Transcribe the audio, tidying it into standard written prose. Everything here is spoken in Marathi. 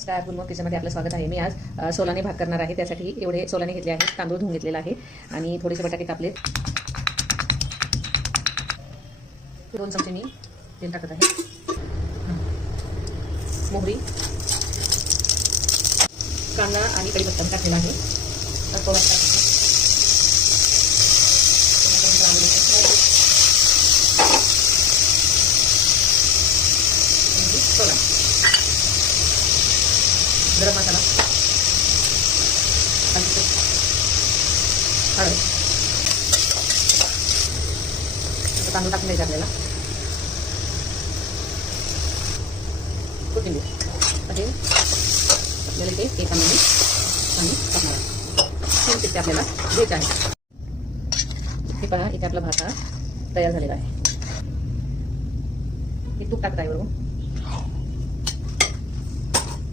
नमस्कार, गुलमोहर किचनमध्ये आपलं स्वागत आहे. मी आज सोलाने भात करणार आहे. त्यासाठी एवढे सोलाने घेतले आहेत. तांदूळ धुवून घेतलेला आहे आणि थोडेसे बटाटे कापले. 2 चमचे मी तेल टाकत आहे. मोहरी, कांदा आणि कढीपत्ता टाकलेला आहे. गरम मसाला, हळद, तांदूळ टाकून द्यायचे आपल्याला. कोथिंबीर असे आपल्याला इथे 1 आंबे आणि टाकणार आहे. 3 पिस्ते आपल्याला घ्यायचे आहे. हे पहा, इथे आपला भात हा तयार झालेला आहे. हे तूप टाकत आहे बरोबर.